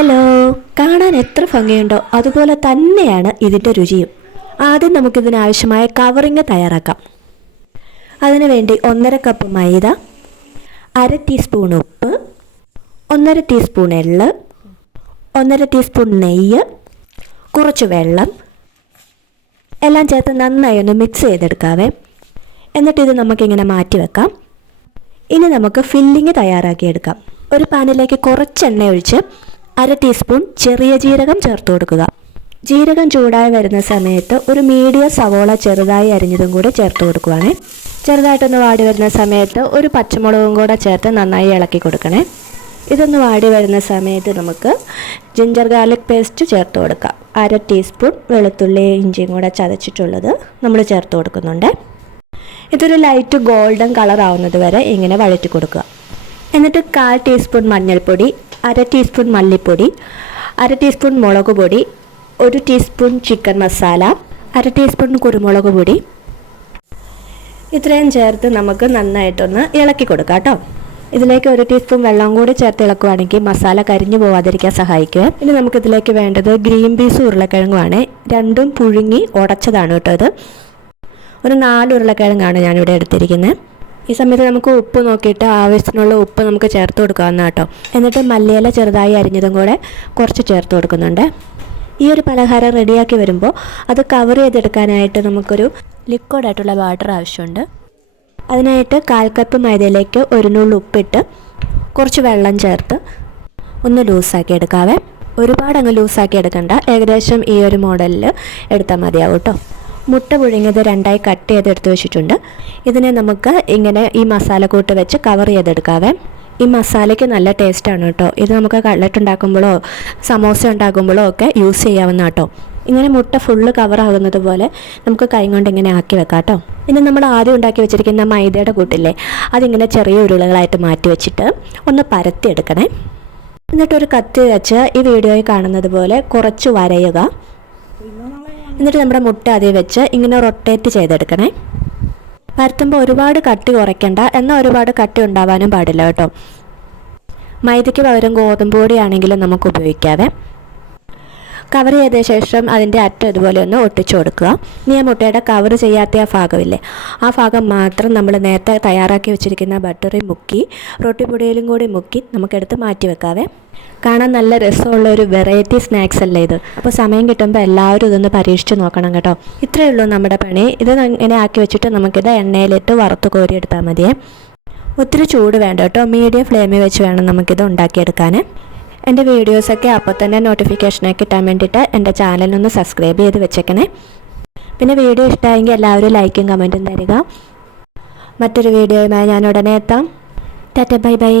Hello, കാണാൻ എത്ര ഭംഗിയുണ്ടോ അതുപോലെ തന്നെയാണ് ഇതിൻ്റെ രുചിയും. ആദ്യം നമുക്കിതിനാവശ്യമായ കവറിങ് തയ്യാറാക്കാം. അതിനുവേണ്ടി 1.5 കപ്പ് മൈദ, 1/2 ടീസ്പൂൺ ഉപ്പ്, 1.5 ടീസ്പൂൺ എള്ള്, 1.5 ടീസ്പൂൺ നെയ്യ്, കുറച്ച് വെള്ളം എല്ലാം ചേർത്ത് നന്നായി ഒന്ന് മിക്സ് ചെയ്തെടുക്കാവേ. എന്നിട്ട് ഇത് നമുക്കിങ്ങനെ മാറ്റി വെക്കാം. ഇനി നമുക്ക് ഫില്ലിങ് തയ്യാറാക്കിയെടുക്കാം. ഒരു പാനിലേക്ക് കുറച്ച് എണ്ണ ഒഴിച്ച് 1/2 ടീസ്പൂൺ ചെറിയ ജീരകം ചേർത്ത് കൊടുക്കുക. ജീരകം ചൂടായി വരുന്ന സമയത്ത് ഒരു മീഡിയം സവോള ചെറുതായി അരിഞ്ഞതും കൂടി ചേർത്ത് കൊടുക്കുവാണേ. ചെറുതായിട്ടൊന്ന് വാടി വരുന്ന സമയത്ത് ഒരു പച്ചമുളകും കൂടെ ചേർത്ത് നന്നായി ഇളക്കി കൊടുക്കണേ. ഇതൊന്ന് വാടി വരുന്ന സമയത്ത് നമുക്ക് ജിഞ്ചർ ഗാർലിക് പേസ്റ്റ് ചേർത്ത് കൊടുക്കാം. 1/2 ടീസ്പൂൺ വെളുത്തുള്ളി ഇഞ്ചിയും കൂടെ ചതച്ചിട്ടുള്ളത് നമ്മൾ ചേർത്ത് കൊടുക്കുന്നുണ്ട്. ഇതൊരു ലൈറ്റ് ഗോൾഡൻ കളർ ആവുന്നത് വരെ ഇങ്ങനെ വഴറ്റി കൊടുക്കുക. എന്നിട്ട് 1/4 ടീസ്പൂൺ മഞ്ഞൾപ്പൊടി, 1/2 ടീസ്പൂൺ മല്ലിപ്പൊടി, 1/2 ടീസ്പൂൺ മുളക് പൊടി, 1 ടീസ്പൂൺ ചിക്കൻ മസാല, 1/2 ടീസ്പൂൺ കുരുമുളക് പൊടി ഇത്രയും ചേർത്ത് നമുക്ക് നന്നായിട്ടൊന്ന് ഇളക്കി കൊടുക്കാം കേട്ടോ. ഇതിലേക്ക് 1 ടീസ്പൂൺ വെള്ളം കൂടി ചേർത്ത് ഇളക്കുവാണെങ്കിൽ മസാല കരിഞ്ഞു പോവാതിരിക്കാൻ സഹായിക്കുക. ഇനി നമുക്കിതിലേക്ക് വേണ്ടത് ഗ്രീൻ പീസും ഉരുളക്കിഴങ്ങുമാണ്. രണ്ടും പുഴുങ്ങി ഉടച്ചതാണ് കേട്ടോ. ഇത് ഒരു 4 ഉരുളക്കിഴങ്ങാണ് ഞാനിവിടെ എടുത്തിരിക്കുന്നത്. ഈ സമയത്ത് നമുക്ക് ഉപ്പ് നോക്കിയിട്ട് ആവശ്യത്തിനുള്ള ഉപ്പ് നമുക്ക് ചേർത്ത് കൊടുക്കാവുന്ന കേട്ടോ. എന്നിട്ട് മല്ലിയില ചെറുതായി അരിഞ്ഞതും കൂടെ കുറച്ച് ചേർത്ത് കൊടുക്കുന്നുണ്ട്. ഈ ഒരു പലഹാരം റെഡിയാക്കി വരുമ്പോൾ അത് കവർ ചെയ്തെടുക്കാനായിട്ട് നമുക്കൊരു ലിക്വിഡായിട്ടുള്ള വാട്ടർ ആവശ്യമുണ്ട്. അതിനായിട്ട് 1/4 കപ്പ് മൈദയിലേക്ക് 1 നുള്ളി ഉപ്പിട്ട് കുറച്ച് വെള്ളം ചേർത്ത് ഒന്ന് ലൂസാക്കി എടുക്കാവേ. ഒരുപാട് അങ്ങ് ലൂസാക്കി എടുക്കണ്ട, ഏകദേശം ഈ ഒരു മോഡലിൽ എടുത്താൽ മതിയാവും കേട്ടോ. മുട്ട പുഴുങ്ങിയത് 2ആയി കട്ട് ചെയ്തെടുത്ത് വെച്ചിട്ടുണ്ട്. ഇതിനെ നമുക്ക് ഇങ്ങനെ ഈ മസാലക്കൂട്ട് വെച്ച് കവർ ചെയ്തെടുക്കാവേ. ഈ മസാലയ്ക്ക് നല്ല ടേസ്റ്റാണ് കേട്ടോ. ഇത് നമുക്ക് കട്ലറ്റ് ഉണ്ടാക്കുമ്പോഴോ സമോസ ഉണ്ടാക്കുമ്പോഴോ ഒക്കെ യൂസ് ചെയ്യാവുന്ന കേട്ടോ. ഇങ്ങനെ മുട്ട ഫുള്ള് കവർ ആകുന്നത് പോലെ നമുക്ക് കൈ കൊണ്ട് ഇങ്ങനെ ആക്കി വെക്കാം കേട്ടോ. ഇനി നമ്മൾ ആദ്യം ഉണ്ടാക്കി വെച്ചിരിക്കുന്ന മൈദയുടെ കൂട്ടില്ലേ, അതിങ്ങനെ ചെറിയ ഉരുളകളായിട്ട് മാറ്റി വെച്ചിട്ട് ഒന്ന് പരത്തിയെടുക്കണേ. എന്നിട്ടൊരു കത്തി വെച്ച് ഈ വീഡിയോയിൽ കാണുന്നത് പോലെ കുറച്ച് വരയുക. എന്നിട്ട് നമ്മുടെ മുട്ട അതിൽ വെച്ച് ഇങ്ങനെ റൊട്ടേറ്റ് ചെയ്തെടുക്കണേ. പരത്തുമ്പോൾ ഒരുപാട് കട്ടി കുറയ്ക്കണ്ട, എന്നാൽ ഒരുപാട് കട്ടി ഉണ്ടാവാനും പാടില്ല കേട്ടോ. മൈദയ്ക്ക് പകരം ഗോതമ്പ് പൊടിയാണെങ്കിലും നമുക്ക് ഉപയോഗിക്കാവേ. കവർ ചെയ്ത ശേഷം അതിൻ്റെ അറ്റം ഇതുപോലെ ഒന്ന് ഒട്ടിച്ചു കൊടുക്കുക. ഇനി ആ മുട്ടയുടെ കവർ ചെയ്യാത്ത ആ ഭാഗമില്ലേ, ആ ഭാഗം മാത്രം നമ്മൾ നേരത്തെ തയ്യാറാക്കി വെച്ചിരിക്കുന്ന ബട്ടറിൽ മുക്കി റൊട്ടിപ്പൊടിയിലും കൂടി മുക്കി നമുക്കെടുത്ത് മാറ്റി വെക്കാവേ. കാണാൻ നല്ല രസമുള്ള ഒരു വെറൈറ്റി സ്നാക്സ് അല്ലേ ഇത്. അപ്പോൾ സമയം കിട്ടുമ്പോൾ എല്ലാവരും ഇതൊന്ന് പരീക്ഷിച്ച് നോക്കണം കേട്ടോ. ഇത്രയേ ഉള്ളൂ നമ്മുടെ പണി. ഇത് ഇങ്ങനെ ആക്കി വെച്ചിട്ട് നമുക്കിത് എണ്ണയിലിട്ട് വറുത്ത് കോരിയെടുത്താൽ മതിയേ. ഒത്തിരി ചൂട് വേണ്ട കേട്ടോ, മീഡിയം ഫ്ലെയിമിൽ വെച്ച് വേണം നമുക്കിത് ഉണ്ടാക്കിയെടുക്കാൻ. എൻ്റെ വീഡിയോസൊക്കെ അപ്പോൾ തന്നെ നോട്ടിഫിക്കേഷനൊക്കെ കിട്ടാൻ വേണ്ടിയിട്ട് എൻ്റെ ചാനലൊന്ന് സബ്സ്ക്രൈബ് ചെയ്ത് വെച്ചേക്കണേ. പിന്നെ വീഡിയോ ഇഷ്ടമായെങ്കിൽ എല്ലാവരും ലൈക്കും കമൻറ്റും തരിക. മറ്റൊരു വീഡിയോയുമായി ഞാൻ ഉടനെ എത്താം. Tata, bye bye.